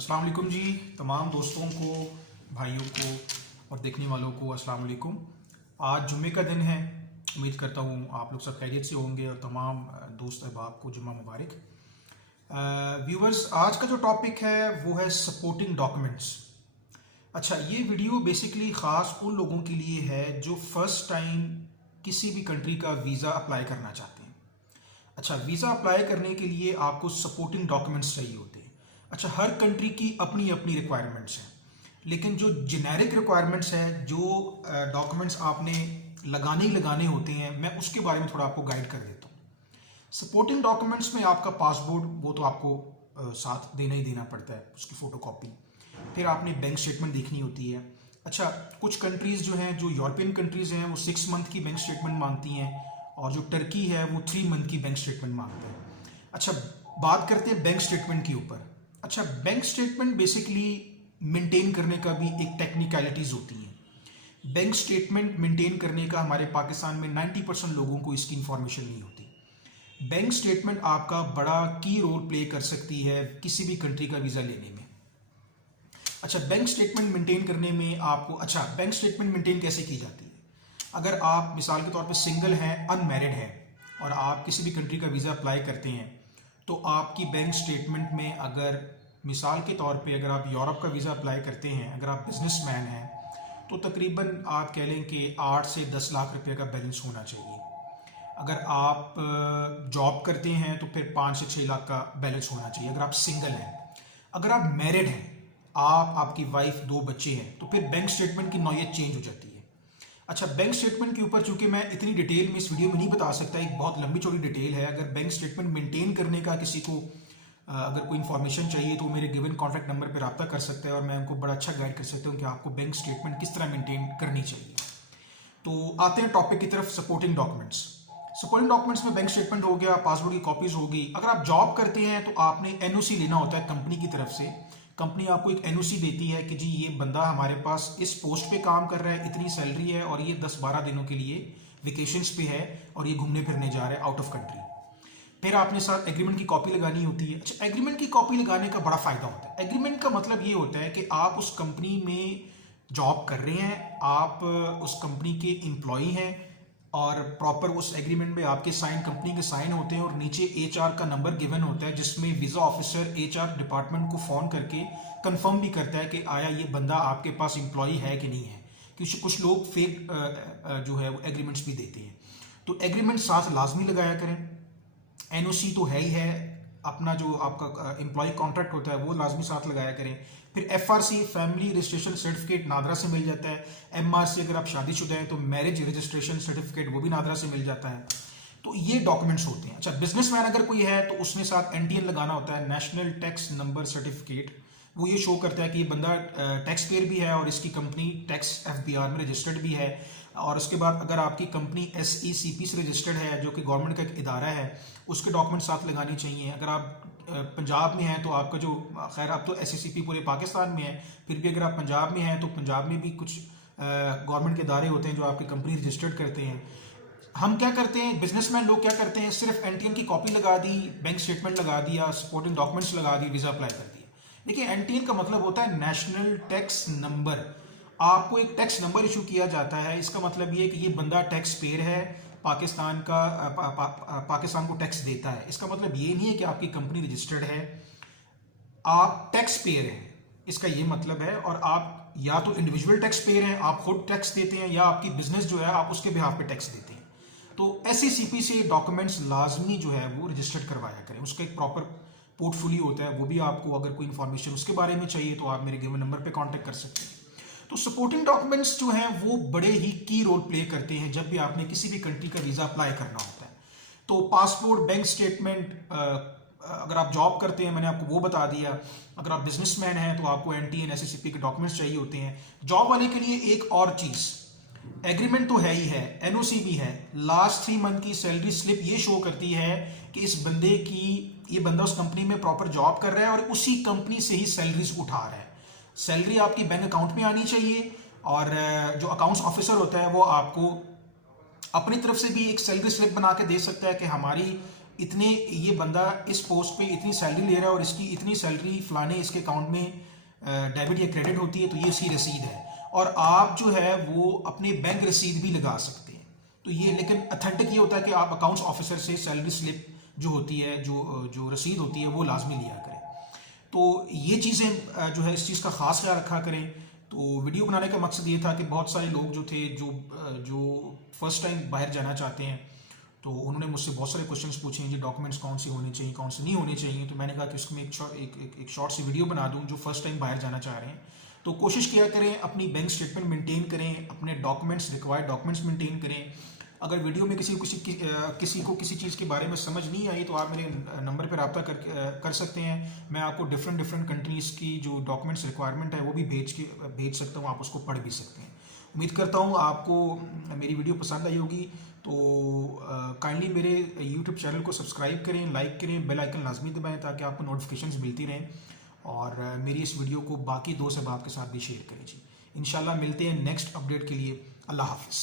अस्सलाम वालेकुम जी। तमाम दोस्तों को, भाइयों को और देखने वालों को अस्सलाम वालेकुम। आज जुम्मे का दिन है। उम्मीद करता हूँ आप लोग सब खैरियत से होंगे और तमाम दोस्त अहबाब को जुम्मा मुबारक। व्यूवर्स, आज का जो टॉपिक है वो है सपोर्टिंग डॉक्यूमेंट्स। अच्छा, ये वीडियो बेसिकली ख़ास उन लोगों के लिए है जो फर्स्ट टाइम किसी भी कंट्री का वीज़ा अप्लाई करना चाहते हैं। अच्छा, वीज़ा अप्लाई करने के लिए आपको सपोर्टिंग डॉक्यूमेंट्स चाहिए होते हैं। अच्छा, हर कंट्री की अपनी अपनी रिक्वायरमेंट्स हैं, लेकिन जो जेनेरिक रिक्वायरमेंट्स हैं, जो डॉक्यूमेंट्स आपने लगाने ही लगाने होते हैं, मैं उसके बारे में थोड़ा आपको गाइड कर देता हूँ। सपोर्टिंग डॉक्यूमेंट्स में आपका पासपोर्ट, वो तो आपको साथ देना ही देना पड़ता है, उसकी फ़ोटोकॉपी। फिर आपने बैंक स्टेटमेंट देखनी होती है। अच्छा, कुछ कंट्रीज़ जो हैं, जो यूरोपियन कंट्रीज़ हैं, वो 6 मंथ की बैंक स्टेटमेंट मांगती हैं, और जो टर्की है वो 3 मंथ की बैंक स्टेटमेंट मांगता है। अच्छा, बात करते हैं बैंक स्टेटमेंट के ऊपर। अच्छा, बैंक स्टेटमेंट बेसिकली मेंटेन करने का भी एक टेक्निकलिटीज़ होती हैं। बैंक स्टेटमेंट मेंटेन करने का हमारे पाकिस्तान में 90% लोगों को इसकी इंफॉर्मेशन नहीं होती। बैंक स्टेटमेंट आपका बड़ा की रोल प्ले कर सकती है किसी भी कंट्री का वीज़ा लेने में। अच्छा, बैंक स्टेटमेंट मेंटेन करने में आपको, अच्छा, बैंक स्टेटमेंट मेंटेन कैसे की जाती है? अगर आप मिसाल के तौर पे सिंगल हैं, अनमैरिड हैं, और आप किसी भी कंट्री का वीज़ा अप्लाई करते हैं, तो आपकी बैंक स्टेटमेंट में, अगर मिसाल के तौर पे अगर आप यूरोप का वीज़ा अप्लाई करते हैं, अगर आप बिजनेसमैन हैं, तो तकरीबन आप कह लें कि 8 से 10 लाख रुपए का बैलेंस होना चाहिए। अगर आप जॉब करते हैं तो फिर 5 से 6 लाख का बैलेंस होना चाहिए, अगर आप सिंगल हैं। अगर आप मैरिड हैं, आपकी वाइफ, 2 बच्चे हैं, तो फिर बैंक स्टेटमेंट की नौयत चेंज हो जाती है। अच्छा, बैंक स्टेटमेंट के ऊपर चूंकि मैं इतनी डिटेल में इस वीडियो में नहीं बता सकता, एक बहुत लंबी चौड़ी डिटेल है। अगर बैंक स्टेटमेंट मेंटेन करने का किसी को अगर कोई इन्फॉर्मेशन चाहिए तो मेरे गिवन कॉन्टैक्ट नंबर पर रब्ता कर सकता है, और मैं उनको बड़ा अच्छा गाइड कर सकता हूँ कि आपको बैंक स्टेटमेंट किस तरह मेंटेन करनी चाहिए। तो आते हैं टॉपिक की तरफ, सपोर्टिंग डॉक्यूमेंट्स। सपोर्टिंग डॉक्यूमेंट्स में बैंक स्टेटमेंट हो गया, पासपोर्ट की कॉपीज होगी। अगर आप जॉब करते हैं तो आपने एनओसी लेना होता है कंपनी की तरफ से। कंपनी आपको एक एनओसी देती है कि जी ये बंदा हमारे पास इस पोस्ट पे काम कर रहा है, इतनी सैलरी है, और ये 10-12 दिनों के लिए वेकेशंस पे है, और ये घूमने फिरने जा रहा है आउट ऑफ कंट्री। फिर आपने साथ एग्रीमेंट की कॉपी लगानी होती है। अच्छा, एग्रीमेंट की कॉपी लगाने का बड़ा फायदा होता है। एग्रीमेंट का मतलब ये होता है कि आप उस कंपनी में जॉब कर रहे हैं, आप उस कंपनी के एम्प्लॉई हैं, और प्रॉपर उस एग्रीमेंट में आपके साइन, कंपनी के साइन होते हैं, और नीचे एचआर का नंबर गिवन होता है, जिसमें वीज़ा ऑफिसर एचआर डिपार्टमेंट को फ़ोन करके कंफर्म भी करता है कि आया ये बंदा आपके पास एम्प्लॉई है कि नहीं है, क्योंकि कुछ लोग फेक जो है वो एग्रीमेंट्स भी देते हैं। तो एग्रीमेंट साथ लाजमी लगाया करें। एनओसी तो है ही है, अपना जो आपका एम्प्लॉय कॉन्ट्रैक्ट होता है वो लाजमी साथ लगाया करें। फिर FRC, family registration certificate, NADRA से मिल जाता है। एमआरसी, अगर आप शादीशुदा हैं तो मैरिज रजिस्ट्रेशन सर्टिफिकेट, वो भी नादरा से मिल जाता है। तो ये डॉक्यूमेंट्स होते हैं। अच्छा, बिजनेसमैन अगर कोई है तो उसने साथ एनटीएन लगाना होता है, नेशनल टैक्स नंबर सर्टिफिकेट। वो ये शो करता है कि ये बंदा टैक्स पेयर भी है और इसकी कंपनी टैक्स एफबीआर में रजिस्टर्ड भी है। और उसके बाद अगर आपकी कंपनी एसईसीपी से रजिस्टर्ड है, जो कि गवर्नमेंट का एक इदारा है, उसके डॉक्यूमेंट साथ लगाने चाहिए। अगर आप पंजाब में हैं तो आपका जो, खैर आप तो एसईसीपी पूरे पाकिस्तान में है, फिर भी अगर आप पंजाब में हैं तो पंजाब में भी कुछ गवर्नमेंट के इदारे होते हैं जो आपकी कंपनी रजिस्टर्ड करते हैं। हम क्या करते हैं, बिजनेसमैन लोग क्या करते हैं, सिर्फ एनटीएन की कॉपी लगा दी, बैंक स्टेटमेंट लगा दिया, सपोर्टिंग डॉक्यूमेंट्स लगा दी, वीज़ा अप्लाई कर दिया। देखिए, एनटीएन का मतलब होता है नेशनल टैक्स नंबर। आपको एक टैक्स नंबर इशू किया जाता है। इसका मतलब ये है कि ये बंदा टैक्स पेयर है, पाकिस्तान का पाकिस्तान को टैक्स देता है। इसका मतलब ये नहीं है कि आपकी कंपनी रजिस्टर्ड है, आप टैक्स पेयर हैं, इसका ये मतलब है। और आप या तो इंडिविजुअल टैक्स पेयर हैं, आप खुद टैक्स देते हैं, या आपकी बिजनेस जो है आप उसके बिहाफ पे टैक्स देते हैं। तो एसईसीपी से डॉक्यूमेंट्स लाजमी जो है वो रजिस्टर्ड करवाया करें। उसका एक प्रॉपर पोर्टफोलियो होता है, वो भी आपको, अगर कोई इन्फॉर्मेशन उसके बारे में चाहिए तो आप मेरे गिवन नंबर पे कांटेक्ट कर सकते हैं। तो सपोर्टिंग डॉक्यूमेंट्स जो हैं वो बड़े ही की रोल प्ले करते हैं जब भी आपने किसी भी कंट्री का वीज़ा अप्लाई करना होता है। तो पासपोर्ट, बैंक स्टेटमेंट, अगर आप जॉब करते हैं, मैंने आपको वो बता दिया। अगर आप बिजनेसमैन हैं तो आपको एनटीएन, एसईसीपी के डॉक्यूमेंट्स चाहिए होते हैं। जॉब वाले के लिए एक और चीज़, एग्रीमेंट तो है ही है, एनओसी भी है, लास्ट 3 मंथ की सैलरी स्लिप ये शो करती है कि इस बंदे की, ये बंदा उस कंपनी में प्रॉपर जॉब कर रहा है और उसी कंपनी से ही सैलरीज उठा रहा है। सैलरी आपकी बैंक अकाउंट में आनी चाहिए, और जो अकाउंट्स ऑफिसर होता है वो आपको अपनी तरफ से भी एक सैलरी स्लिप बना के दे सकता है कि हमारी इतने ये बंदा इस पोस्ट पे इतनी सैलरी ले रहा है और इसकी इतनी सैलरी फलाने इसके अकाउंट में डेबिट या क्रेडिट होती है, तो ये इसकी रसीद है। और आप जो है वो अपने बैंक रसीद भी लगा सकते हैं। तो ये लेकिन अथेंटिक ये होता है कि आप अकाउंट्स ऑफिसर से सैलरी स्लिप जो होती है, जो रसीद होती है, वो लाजमी लिया करें। तो ये चीज़ें जो है इस चीज़ का ख़ास ख्याल रखा करें। तो वीडियो बनाने का मकसद ये था कि बहुत सारे लोग जो थे जो फर्स्ट टाइम बाहर जाना चाहते हैं, तो उन्होंने मुझसे बहुत सारे क्वेश्चंस पूछे हैं, जी डॉक्यूमेंट्स कौन से होने चाहिए, कौन से नहीं होने चाहिए। तो मैंने कहा कि उसमें एक शॉर्ट सी वीडियो बना दूं जो फर्स्ट टाइम बाहर जाना चाह रहे हैं। तो कोशिश किया करें अपनी बैंक स्टेटमेंट मेंटेन करें, अपने डॉक्यूमेंट्स रिक्वायर्ड डॉक्यूमेंट्स मेंटेन करें। अगर वीडियो में किसी को किसी चीज़ के बारे में समझ नहीं आई तो आप मेरे नंबर पर रब्ता कर सकते हैं। मैं आपको डिफरेंट कंट्रीज़ की जो डॉक्यूमेंट्स रिक्वायरमेंट है वो भी भेज सकता हूँ, आप उसको पढ़ भी सकते हैं। उम्मीद करता हूँ आपको मेरी वीडियो पसंद आई होगी। तो काइंडली मेरे यूट्यूब चैनल को सब्सक्राइब करें, लाइक करें, बेल आइकन लाजमी दबाएं ताकि आपको नोटिफिकेशंस मिलती रहें। और मेरी इस वीडियो को बाकी दोस्त अहबाब के साथ भी शेयर करें जी। इंशाल्लाह मिलते हैं नेक्स्ट अपडेट के लिए। अल्लाह हाफिज़।